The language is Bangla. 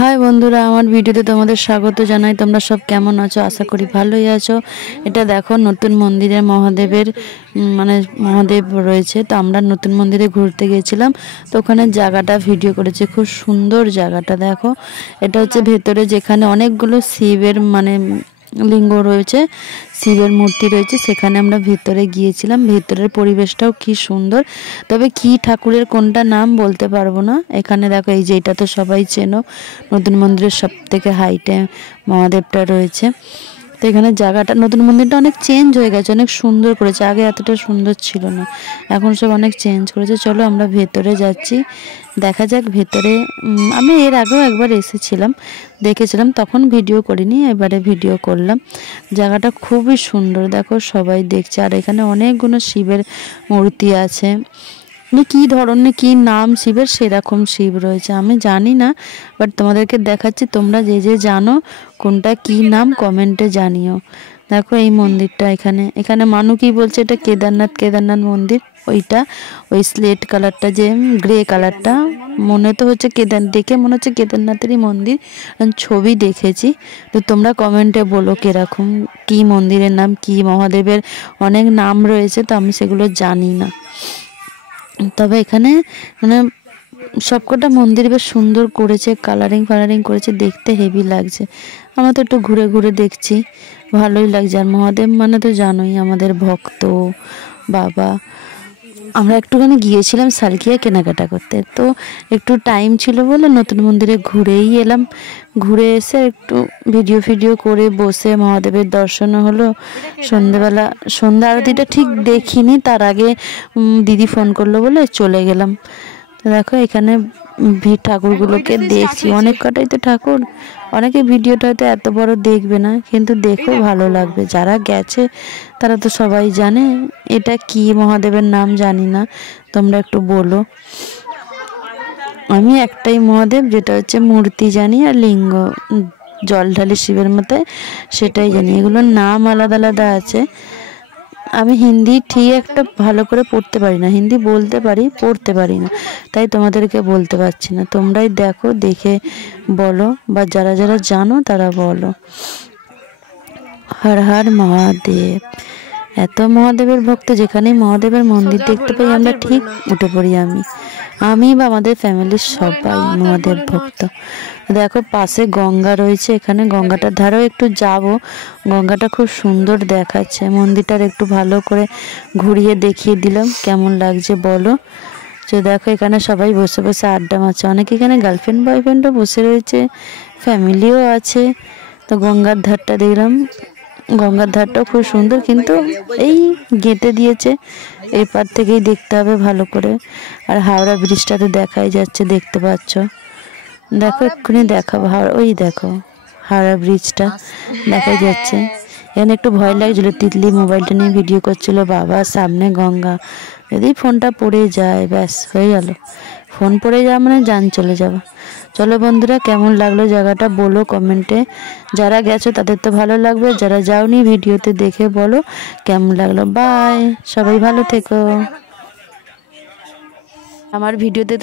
হাই বন্ধুরা, আমার ভিডিওতে তোমাদের স্বাগত জানাই। তোমরা সব কেমন আছো? আশা করি ভালোই আছো। এটা দেখো নতুন মন্দিরে মহাদেবের মহাদেব রয়েছে। তো আমরা নতুন মন্দিরে ঘুরতে গিয়েছিলাম, তো ওখানে জায়গাটা ভিডিও করেছে। খুব সুন্দর জায়গাটা দেখো। এটা হচ্ছে ভেতরে, যেখানে অনেকগুলো শিবের লিঙ্গ রয়েছে, শিবের মূর্তি রয়েছে। সেখানে আমরা ভিতরে গিয়েছিলাম। ভেতরের পরিবেশটাও কি সুন্দর, তবে কি ঠাকুরের কোনটা নাম বলতে পারবো না। এখানে দেখো, এই যে এটা তো সবাই চেনো, নতুন মন্দিরের সব থেকে হাইটে মহাদেবটা রয়েছে। তো এখানে জায়গাটা, নতুন মন্দিরটা অনেক চেঞ্জ হয়ে গেছে, অনেক সুন্দর করেছে। আগে এতটা সুন্দর ছিল না, এখন সব অনেক চেঞ্জ করেছে। চলো আমরা ভেতরে যাচ্ছি, দেখা যাক ভেতরে। আমি এর আগেও একবার এসেছিলাম, দেখেছিলাম, তখন ভিডিও করিনি, এবারে ভিডিও করলাম। জায়গাটা খুবই সুন্দর, দেখো সবাই দেখছে। আর এখানে অনেকগুলো শিবের মূর্তি আছে। কি ধরনের, কি নাম শিবের, সেরকম শিব রয়েছে, আমি জানি না, বাট তোমাদেরকে দেখাচ্ছি। তোমরা যে যে জানো কোনটা কি নাম কমেন্টে জানিও। দেখো এই মন্দিরটা, এখানে মানু কি বলছে, এটা কেদারনাথ মন্দির। ওই স্লেট কালারটা, যে গ্রে কালারটা, মনে তো হচ্ছে দেখে মনে হচ্ছে কেদারনাথেরই মন্দির, ছবি দেখেছি। তো তোমরা কমেন্টে বলো কিরকম, কি মন্দিরের নাম, কি মহাদেবের অনেক নাম রয়েছে, তো আমি সেগুলো জানি না। তবে এখানে সবকটা মন্দির বেশ সুন্দর করেছে, কালারিং করেছে, দেখতে হেভি লাগছে। আমরা তো একটু ঘুরে ঘুরে দেখছি, ভালোই লাগছে। আর মহাদেব তো জানোই আমাদের ভক্ত বাবা। আমরা একটুখানি গিয়েছিলাম সালকিয়া কেনাকাটা করতে, তো একটু টাইম ছিল বলে নতুন মন্দিরে ঘুরেই এলাম। ঘুরে এসে একটু ভিডিও করে বসে মহাদেবের দর্শনও হলো। সন্ধ্যা আরতিটা ঠিক দেখিনি, তার আগে দিদি ফোন করলো বলে চলে গেলাম। তো দেখো এখানে ঠাকুরগুলোকে দেখছি, অনেক কটাই তো ঠাকুর। অনেকে ভিডিওটা হয়তো এত বড় দেখবে না, কিন্তু দেখো ভালো লাগবে। যারা গেছে তারা তো সবাই জানে। এটা কি মহাদেবের নাম জানি না, তোমরা একটু বলো। আমি একটাই মহাদেব, যেটা হচ্ছে মূর্তি জানি, আর লিঙ্গ জল ঢালি শিবের মাথায়, সেটাই জানি। এগুলোর নাম আলাদা আলাদা আছে। আমি হিন্দি ঠিক একটা ভালো করে পড়তে পারি না, হিন্দি বলতে পারি, পড়তে পারি না, তাই তোমাদেরকে বলতে পারছি না। তোমরাই দেখো, দেখে বলো, বা যারা যারা জানো তারা বলো। হর হর মহাদেব। এত মহাদেবের ভক্ত, যেখানেই মহাদেবের মন্দির দেখতে পাই আমরা ঠিক উঠে পড়ি। আমি বা আমাদের ফ্যামিলির সবাই মহাদেব ভক্ত। দেখো পাশে গঙ্গা রয়েছে, এখানে গঙ্গাটার ধারেও একটু যাব। গঙ্গাটা খুব সুন্দর দেখাচ্ছে। মন্দিরটার একটু ভালো করে ঘুরিয়ে দেখিয়ে দিলাম, কেমন লাগছে বলো। তো দেখো এখানে সবাই বসে বসে আড্ডা মারছে। অনেকে এখানে গার্লফ্রেন্ড বয়ফ্রেন্ডও বসে রয়েছে, ফ্যামিলিও আছে। তো গঙ্গার ধারটা দেখলাম, গঙ্গার ধারটাও খুব সুন্দর, কিন্তু এই গেঁথে দিয়েছে, এই পার থেকেই দেখতে হবে ভালো করে। আর হাওড়া ব্রিজটা তো দেখাই যাচ্ছে, দেখতে পাচ্ছ। দেখো এক্ষুনি দেখাবো, ওই দেখো হাওড়া ব্রিজটা দেখাই যাচ্ছে। এখানে একটু ভয় লাগছিল, তিতলি মোবাইলটা নিয়ে ভিডিও করছিল, বাবা সামনে গঙ্গা, যদি ফোনটা পড়ে যায় ব্যাস হয়ে গেল। ফোন পড়ে যাওয়া মানে জান চলে যাবে। চলো বন্ধুরা, কেমন লাগলো জায়গাটা বলো কমেন্টে। যারা গেছো তাদের তো ভালো লাগবে, যারা যাওনি ভিডিওতে দেখে বলো কেমন লাগলো। বাই, সবাই ভালো থেকো। আমার ভিডিওতে